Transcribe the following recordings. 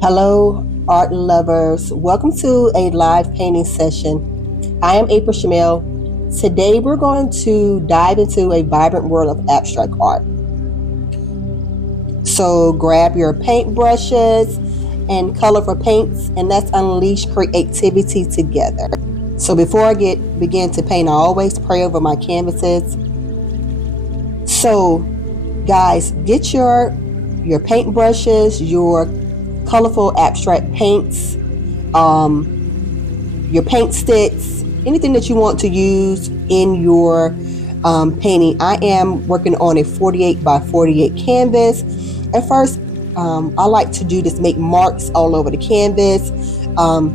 Hello, art lovers. Welcome to a live painting session. I am April Shamel. Today, we're going to dive into a vibrant world of abstract art. So, grab your paintbrushes and colorful paints, and let's unleash creativity together. So, before I begin to paint, I always pray over my canvases. So, guys, get your paintbrushes, your colorful abstract paints, your paint sticks, anything that you want to use in your painting. I am working on a 48 by 48 canvas. At first, I like to make marks all over the canvas.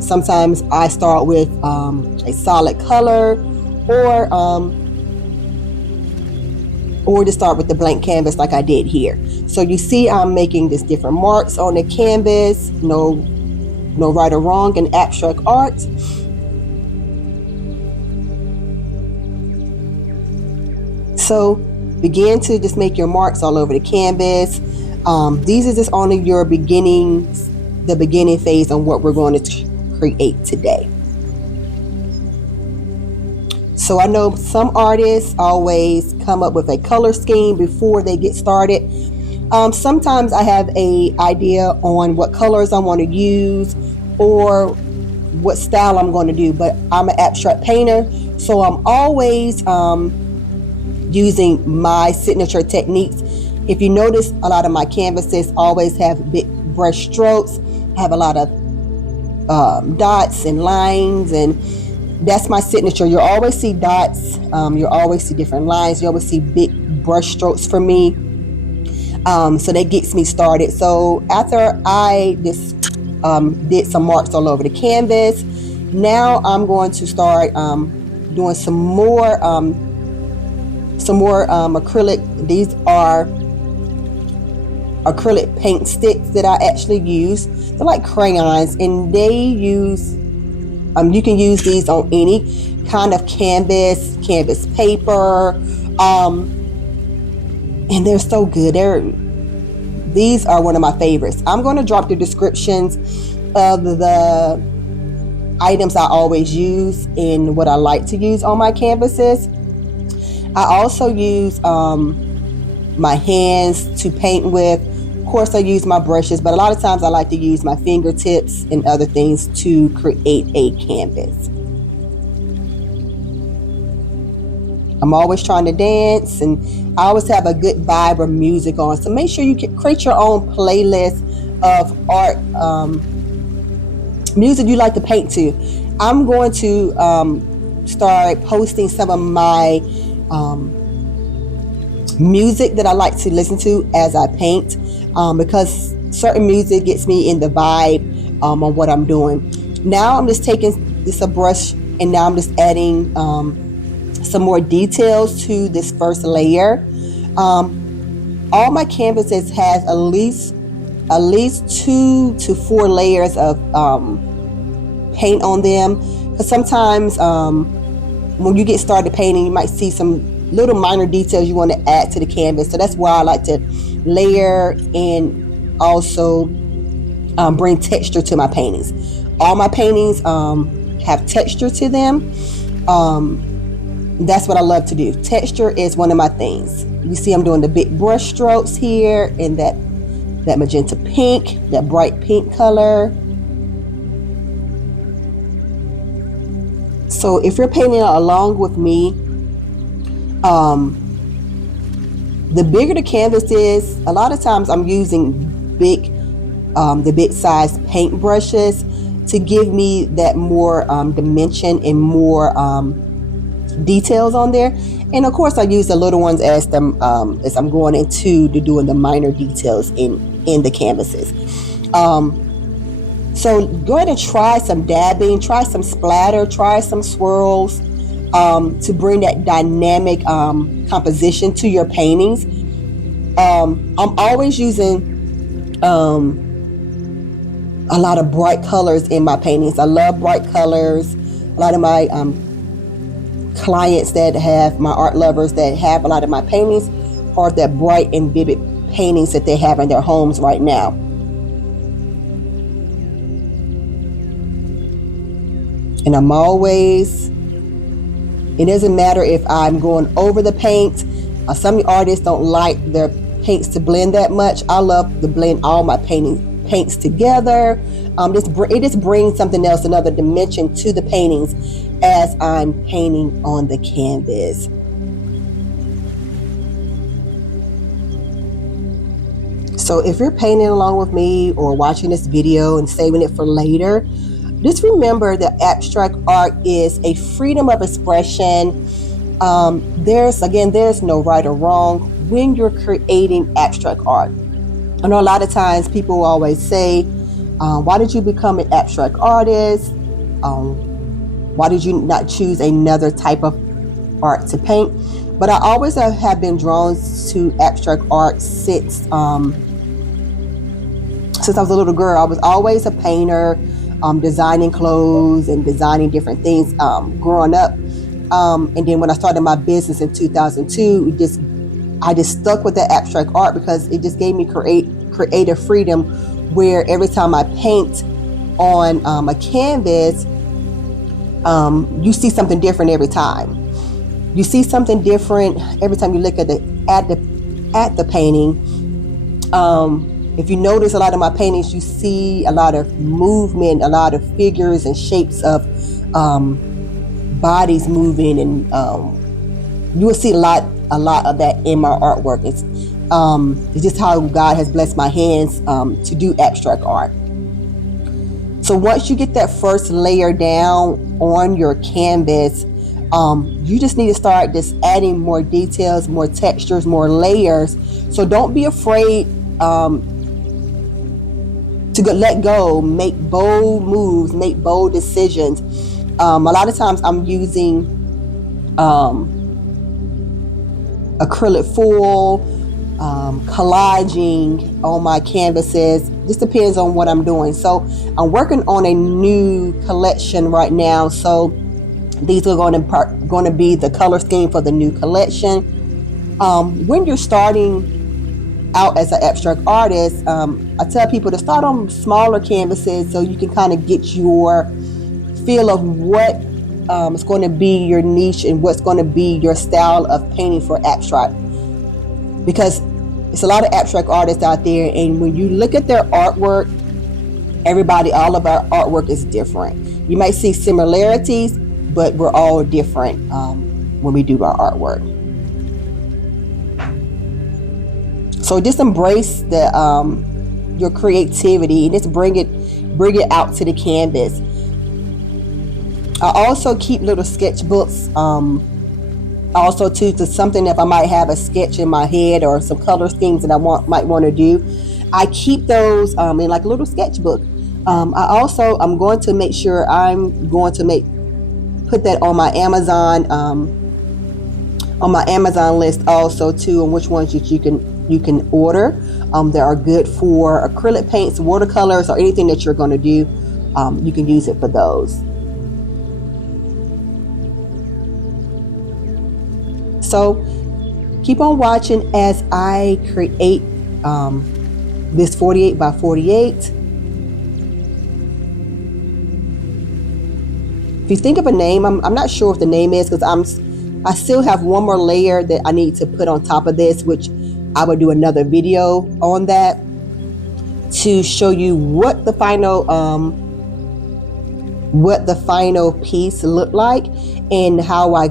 Sometimes I start with a solid color, or to start with the blank canvas like I did here. So you see I'm making these different marks on the canvas. No right or wrong in abstract art. So begin to just make your marks all over the canvas. These are just only the beginning phase on what we're going to create today. So I know some artists always come up with a color scheme before they get started. Sometimes I have an idea on what colors I want to use or what style I'm going to do, but I'm an abstract painter, so I'm always using my signature techniques. If you notice, a lot of my canvases always have big brush strokes, have a lot of dots and lines, and that's my signature. You'll always see dots, you'll always see different lines, you always see big brush strokes for me. So that gets me started. So after I just did some marks all over the canvas, now I'm going to start doing some more acrylic. These are acrylic paint sticks that I actually use. They're like crayons, and you can use these on any kind of canvas paper, and they're so good. These are one of my favorites. I'm going to drop the descriptions of the items I always use and what I like to use on my canvases. I also use my hands to paint with. Of course, I use my brushes, but a lot of times I like to use my fingertips and other things to create a canvas. I'm always trying to dance, and I always have a good vibe of music on. So make sure you can create your own playlist of art, music you like to paint to. I'm going to start posting some of my music that I like to listen to as I paint, because certain music gets me in the vibe on what I'm doing. Now I'm just taking a brush, and now I'm just adding some more details to this first layer. All my canvases has at least 2 to 4 layers of paint on them, because sometimes when you get started painting, you might see some little minor details you want to add to the canvas. So that's why I like to layer and also bring texture to my paintings. All my paintings have texture to them. That's what I love to do. Texture is one of my things. You see I'm doing the big brush strokes here in that magenta pink, that bright pink color. So if you're painting along with me, the bigger the canvas is, a lot of times I'm using the big size paint brushes to give me that more dimension and more details on there. And of course I use the little ones as I'm going into doing the minor details in the canvases. So go ahead and try some dabbing, try some splatter, try some swirls, to bring that dynamic composition to your paintings. I'm always using a lot of bright colors in my paintings. I love bright colors. A lot of my clients that have, my art lovers that have a lot of my paintings, are that bright and vivid paintings that they have in their homes right now. And it doesn't matter if I'm going over the paint. Some artists don't like their paints to blend that much. I love to blend all my paints together. It just brings something else, another dimension to the paintings as I'm painting on the canvas. So if you're painting along with me or watching this video and saving it for later, just remember that abstract art is a freedom of expression. There's no right or wrong when you're creating abstract art. I know a lot of times people always say, why did you become an abstract artist? Why did you not choose another type of art to paint? But I always have been drawn to abstract art since I was a little girl. I was always a painter, designing clothes and designing different things growing up. And then when I started my business in 2002, I just stuck with that abstract art because it just gave me creative freedom, where every time I paint on a canvas, you see something different every time. You see something different every time you look at the painting. If you notice a lot of my paintings, you see a lot of movement, a lot of figures and shapes of bodies moving, and you will see a lot of that in my artwork. It's just how God has blessed my hands to do abstract art. So once you get that first layer down on your canvas, you just need to start just adding more details, more textures, more layers. So don't be afraid to let go, make bold moves, make bold decisions. A lot of times I'm using acrylic foil, collaging on my canvases. This depends on what I'm doing. So I'm working on a new collection right now. So these are going to be the color scheme for the new collection. When you're starting out as an abstract artist, I tell people to start on smaller canvases so you can kind of get your feel of what is going to be your niche and what's going to be your style of painting for abstract. Because it's a lot of abstract artists out there, and when you look at their artwork, all of our artwork is different. You might see similarities, but we're all different when we do our artwork. So just embrace your creativity and just bring it out to the canvas. I also keep little sketchbooks. Also too, to something if I might have a sketch in my head or some color schemes that I might want to do, I keep those in like a little sketchbook. I'm going to make sure put that on my Amazon list also too, on which ones that you can order. That are good for acrylic paints, watercolors, or anything that you're going to do. You can use it for those. So keep on watching as I create this 48 by 48. If you think of a name, I'm not sure what the name is, because I still have one more layer that I need to put on top of this, which I will do another video on that to show you what the final piece looked like and how I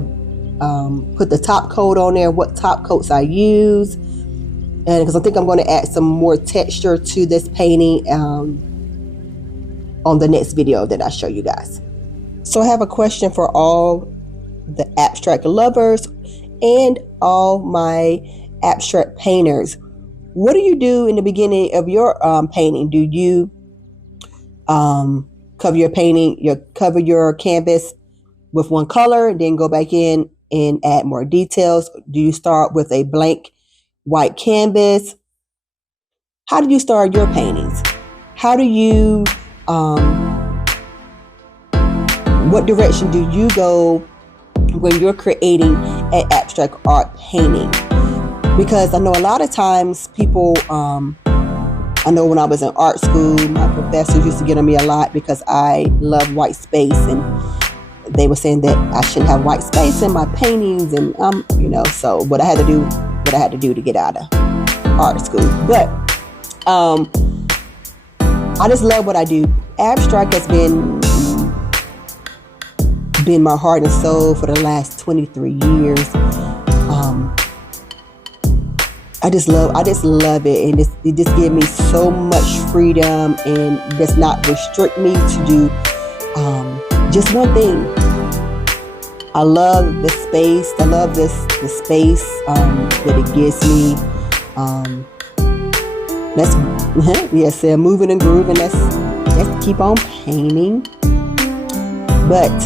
put the top coat on there, what top coats I use, and because I think I'm going to add some more texture to this painting on the next video that I show you guys. So I have a question for all the abstract lovers and all my abstract painters. What do you do in the beginning of your painting? Do you cover your canvas with one color and then go back in and add more details? Do you start with a blank white canvas? How do you start your paintings? How do you what direction do you go when you're creating an abstract art painting? Because I know a lot of times people, I know when I was in art school, my professors used to get on me a lot because I love white space, and they were saying that I shouldn't have white space in my paintings, and so what I had to do to get out of art school. But I just love what I do. Abstract has been my heart and soul for the last 23 years. I just love it, and it just gives me so much freedom, and does not restrict me to do just one thing. I love the space. I love the space that it gives me. Let's moving and grooving. Let's keep on painting. But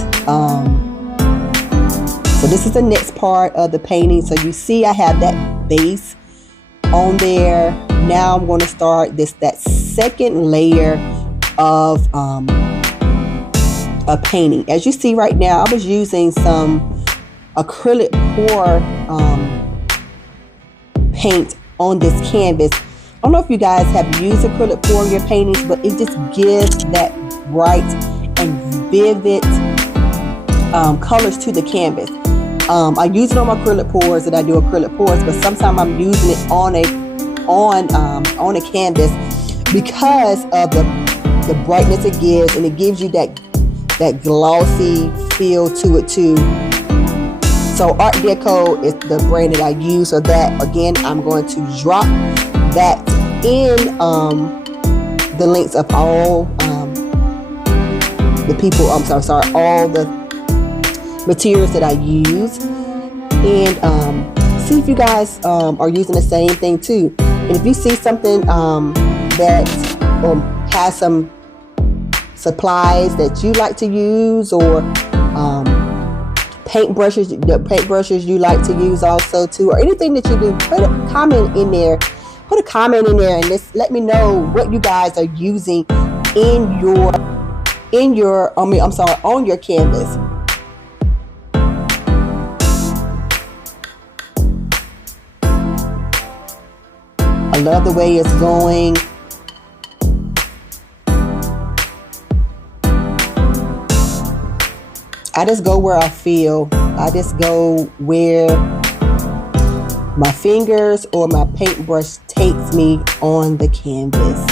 so this is the next part of the painting. So you see, I have that base on there. Now I'm going to start that second layer of a painting. As you see right now, I was using some acrylic pour paint on this canvas. I don't know if you guys have used acrylic pour in your paintings, but it just gives that bright and vivid colors to the canvas. I use it on my acrylic pours, and I do acrylic pours, but sometimes I'm using it on a canvas because of the brightness it gives, and it gives you that glossy feel to it too. So Art Deco is the brand that I use. So that, again, I'm going to drop that in the links of all all the materials that I use, and see if you guys are using the same thing too. And if you see something that has some supplies that you like to use, or paint brushes you like to use also too, or anything that you do, put a comment in there. And just let me know what you guys are using on your canvas. I love the way it's going. I just go where I feel. I just go where my fingers or my paintbrush takes me on the canvas.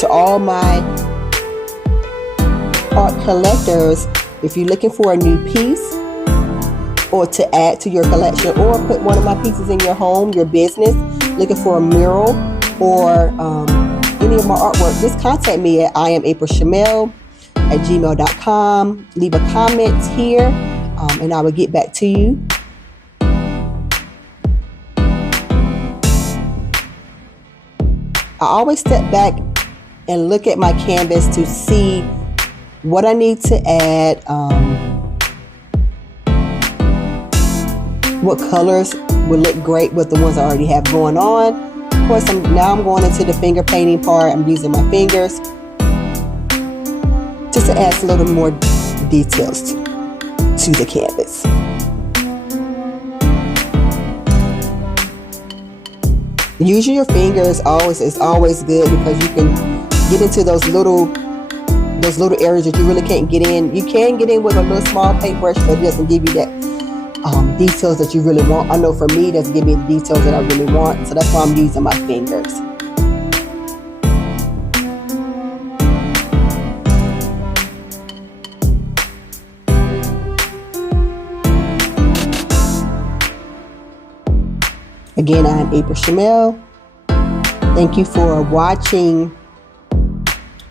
To all my art collectors, if you're looking for a new piece or to add to your collection, or put one of my pieces in your home, your business, looking for a mural or any of my artwork, just contact me at iamaprilchamel@gmail.com. Leave a comment here, and I will get back to you. I always step back and look at my canvas to see what I need to add, what colors would look great with the ones I already have going on. Of course, now I'm going into the finger painting part. I'm using my fingers just to add a little more details to the canvas. Using your fingers is always good, because you can get into those little areas that you really can't get in. You can get in with a little small paintbrush, but it doesn't give you that details that you really want. I know for me, it doesn't give me the details that I really want, so that's why I'm using my fingers. Again, I'm April Chamel. Thank you for watching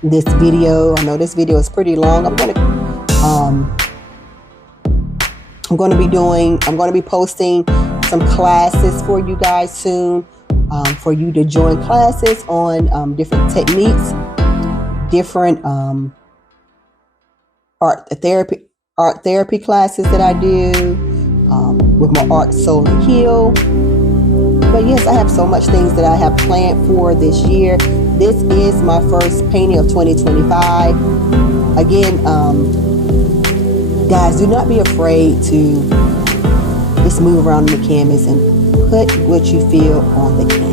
this video. I know this video is pretty long. I'm going to be posting some classes for you guys soon, for you to join classes on different techniques, different art therapy classes that I do with my Art, Soul, and Heal. But yes, I have so much things that I have planned for this year. This is my first painting of 2025. Again, guys, do not be afraid to just move around on the canvas and put what you feel on the canvas.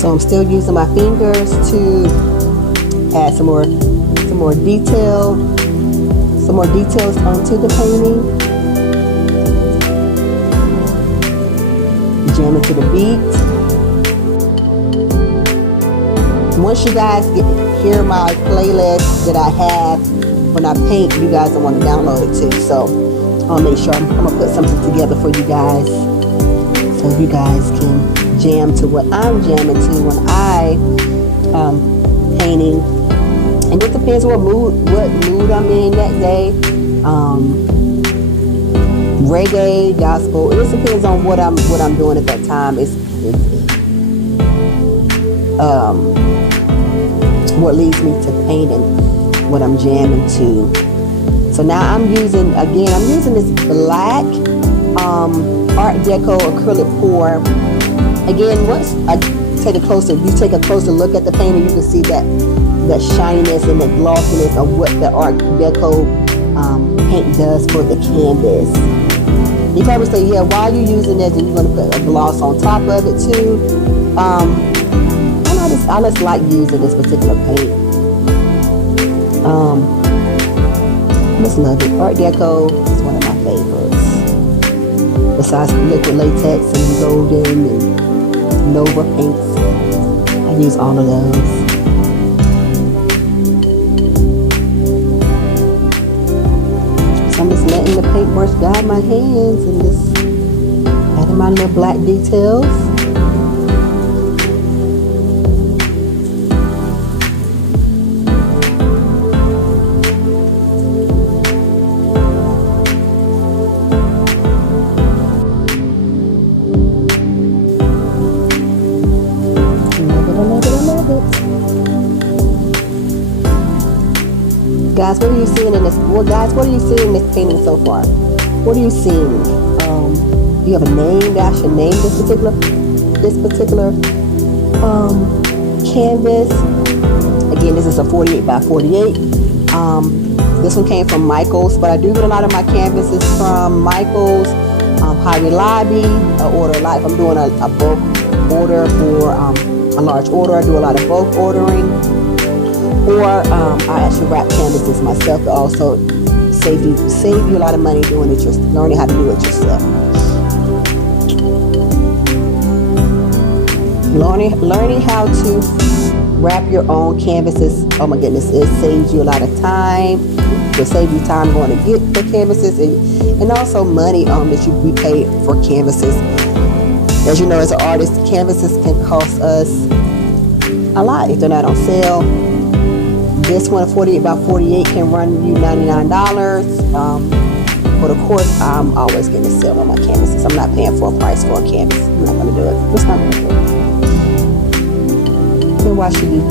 So I'm still using my fingers to add some more details onto the painting. Jam into the beat. Once you guys hear my playlist that I have when I paint, you guys will want to download it too. So I'll make sure I'm gonna put something together for you guys, so you guys can jam to what I'm jamming to when I painting. And it depends what mood I'm in that day. Reggae, gospel. It just depends on what I'm doing at that time. It's what leads me to painting, what I'm jamming to. So now I'm using this black Art Deco acrylic pour. Again, once you take a closer look at the painting, you can see that shininess and the glossiness of what the Art Deco paint does for the canvas. You probably say, yeah, why are you using this and you're going to put a gloss on top of it too? I just like using this particular paint. I just love it. Art Deco is one of my favorites. Besides liquid latex and golden and Nova paints, I use all of those. So I'm just letting the paintbrush guide my hands and just adding my little black details. Guys, what are you seeing in this? Well, guys, what are you seeing in this painting so far? What are you seeing? Do you have a name that I should name this particular canvas? Again, this is a 48 by 48. This one came from Michaels, but I do get a lot of my canvases from Michaels, Hobby Lobby. I order a lot. If I'm doing a bulk order for a large order, I do a lot of bulk ordering. Or I actually wrap canvases myself to also save you a lot of money doing it, learning how to do it yourself. Learning how to wrap your own canvases. Oh my goodness, it saves you a lot of time. It saves you time going to get the canvases and also money that we pay for canvases. As you know, as an artist, canvases can cost us a lot if they're not on sale. This one, 48 by 48, can run you $99. But of course, I'm always getting a sale on my canvases. I'm not paying for a price for a canvas. I'm not going to do it. It's not going to do it. Then why should you?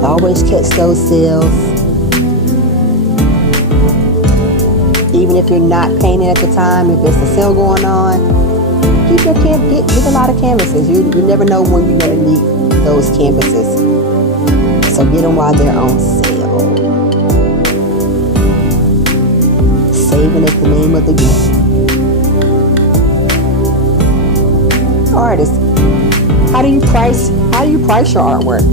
Yeah. Always catch those sales. Even if you're not painting at the time, if there's a sale going on, get a lot of canvases. You never know when you're going to need those canvases. So get them while they're on sale. Saving is the name of the game. Artists, how do you price your artwork?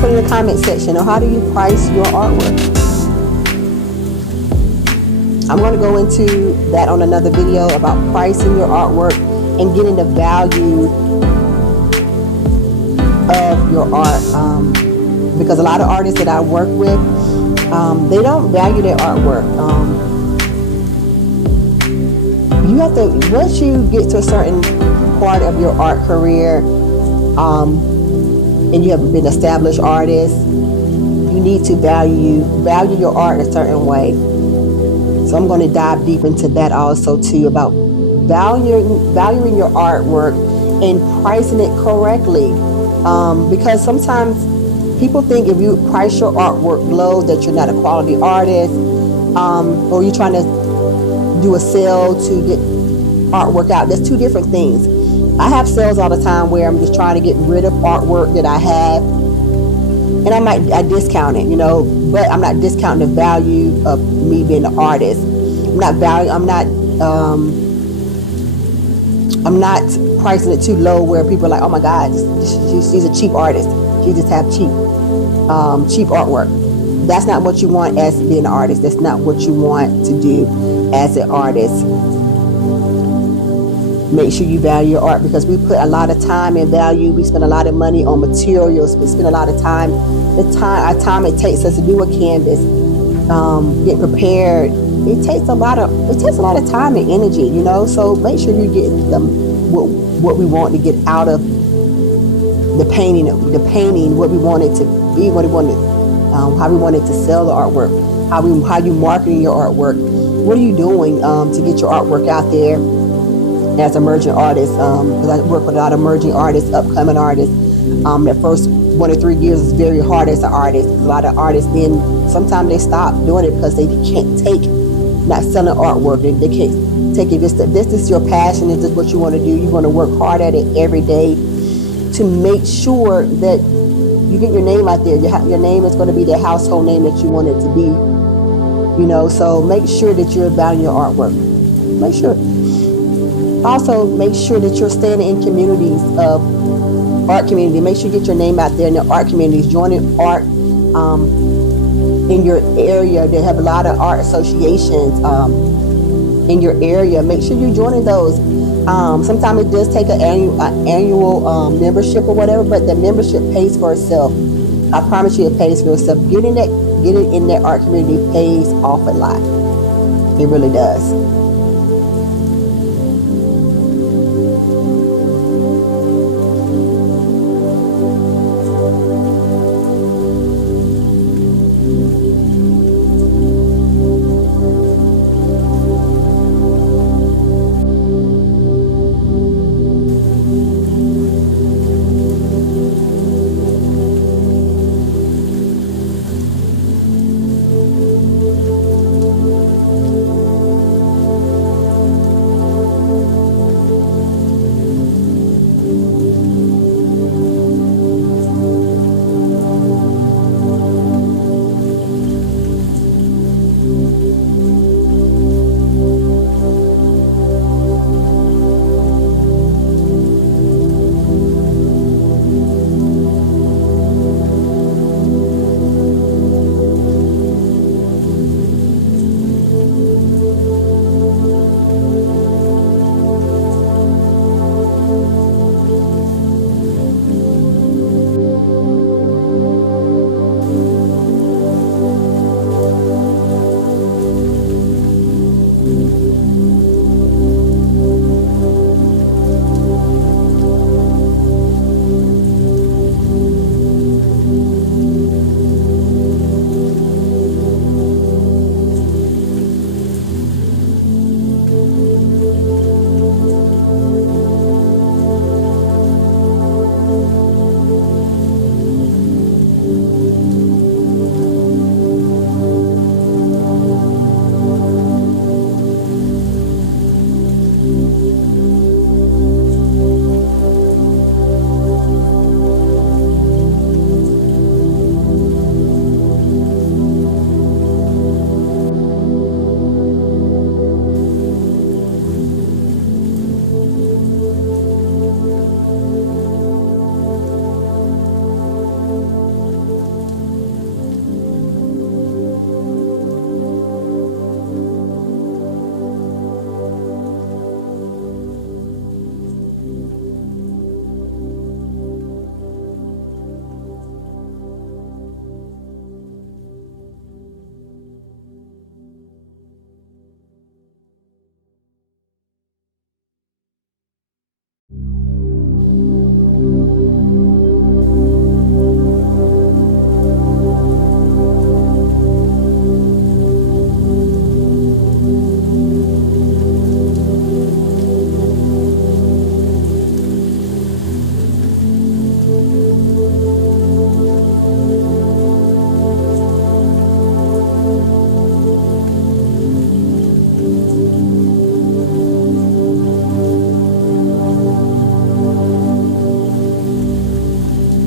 Put in the comment section, or how do you price your artwork? I'm going to go into that on another video about pricing your artwork and getting the value of your art, because a lot of artists that I work with, they don't value their artwork. You have to, once you get to a certain part of your art career, and you have been an established artist, you need to value your art a certain way. So I'm going to dive deep into that also too, about valuing your artwork and pricing it correctly, because sometimes people think if you price your artwork low that you're not a quality artist, or you're trying to do a sale to get artwork out. There's two different things. I have sales all the time where I'm just trying to get rid of artwork that I have, and I discount it, but I'm not discounting the value of me being an artist. I'm not I'm not pricing it too low where people are like, oh my God, she's a cheap artist. She just have cheap artwork. That's not what you want as being an artist. That's not what you want to do as an artist. Make sure you value your art, because we put a lot of time and value. We spend a lot of money on materials. We spend a lot of time. Our time it takes us to do a canvas, get prepared. It takes a lot of time and energy, So make sure you get what we want to get out of the painting. What we want it to be, what we want it, how we want it to sell the artwork, how you marketing your artwork. What are you doing to get your artwork out there as emerging artists? Because I work with a lot of emerging artists, upcoming artists. That first 1 or 3 years is very hard as an artist. A lot of artists then sometimes they stop doing it because they can't take not selling artwork. They can't take it. This is your passion. This is what you want to do. You want to work hard at it every day to make sure that you get your name out there. Your name is going to be the household name that you want it to be. So make sure that you're valuing your artwork. Make sure. Also, make sure that you're staying in communities of art community. Make sure you get your name out there in the art communities. Joining art in your area. They have a lot of art associations in your area. Make sure you're joining those. Sometimes it does take an annual membership or whatever, but the membership pays for itself. I promise you, it pays for itself. Getting in that art community pays off a lot. It really does.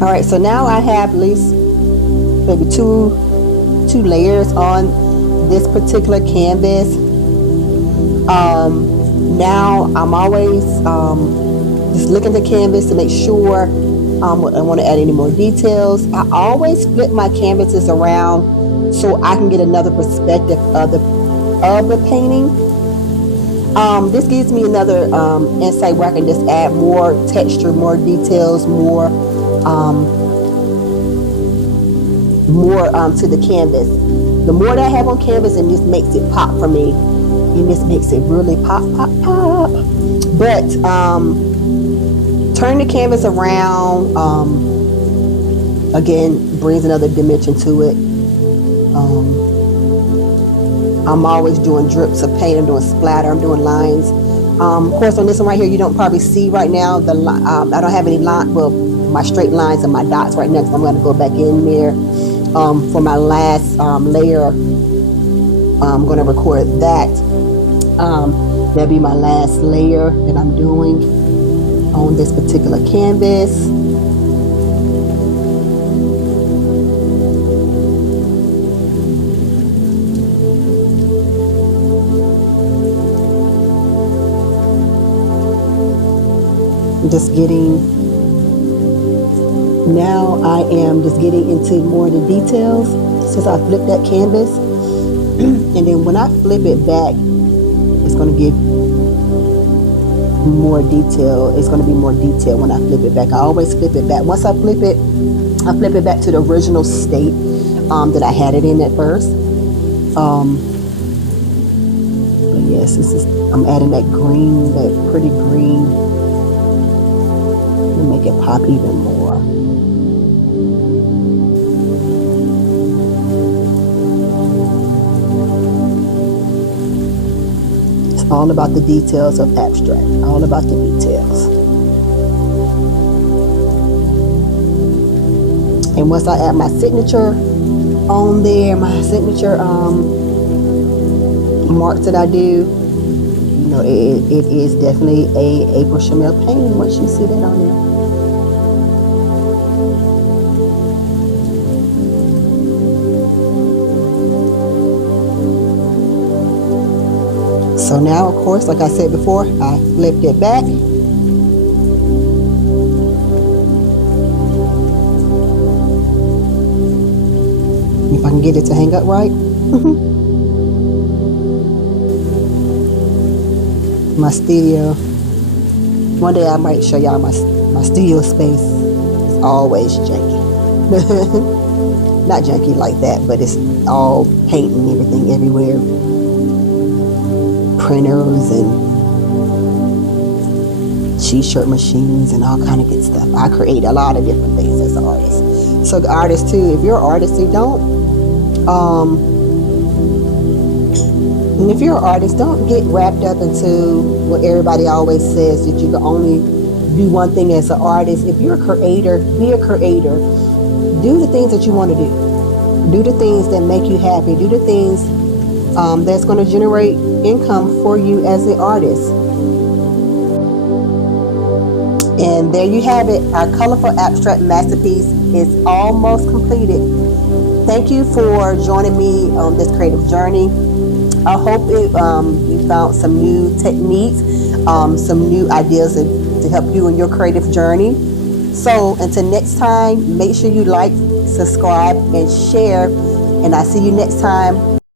All right, so now I have at least maybe two layers on this particular canvas. Now I'm always just looking at the canvas to make sure I want to add any more details. I always flip my canvases around so I can get another perspective of the painting. This gives me another insight where I can just add more texture, more details, more to the canvas. The more that I have on canvas, and this makes it pop for me, and this makes it really pop, pop, pop. But turn the canvas around, again, brings another dimension to it. I'm always doing drips of paint. I'm doing splatter. I'm doing lines. Of course, on this one right here, you don't probably see right now I don't have any line. Well, my straight lines and my dots right now. So I'm going to go back in there for my last layer. I'm going to record that. That'll be my last layer that I'm doing on this particular canvas. Now I am just getting into more of the details since I flipped that canvas. And then when I flip it back, it's going to give more detail. It's going to be more detail when I flip it back. I always flip it back. Once I flip it back to the original state that I had it in at first. But yes, I'm adding that green, that pretty green, to make it pop even more. It's all about the details of abstract. All about the details. And once I add my signature on there, my signature marks that I do, you know, it is definitely a April Chamel painting once you see that on there. So now, of course, like I said before, I flipped it back. If I can get it to hang up right. My studio. One day I might show y'all my studio space. It's always janky. Not janky like that, but it's all paint and everything everywhere. Printers and t-shirt machines and all kind of good stuff. I create a lot of different things as an artist. So the artist too, if you're an artist, don't get wrapped up into what everybody always says, that you can only do one thing as an artist. If you're a creator, be a creator. Do the things that you want to do. Do the things that make you happy. Do the things that's going to generate income for you as an artist. And there you have it. Our colorful abstract masterpiece is almost completed. Thank you for joining me on this creative journey. I hope you found some new techniques, some new ideas to help you in your creative journey. So until next time, make sure you like, subscribe, and share. And I'll see you next time.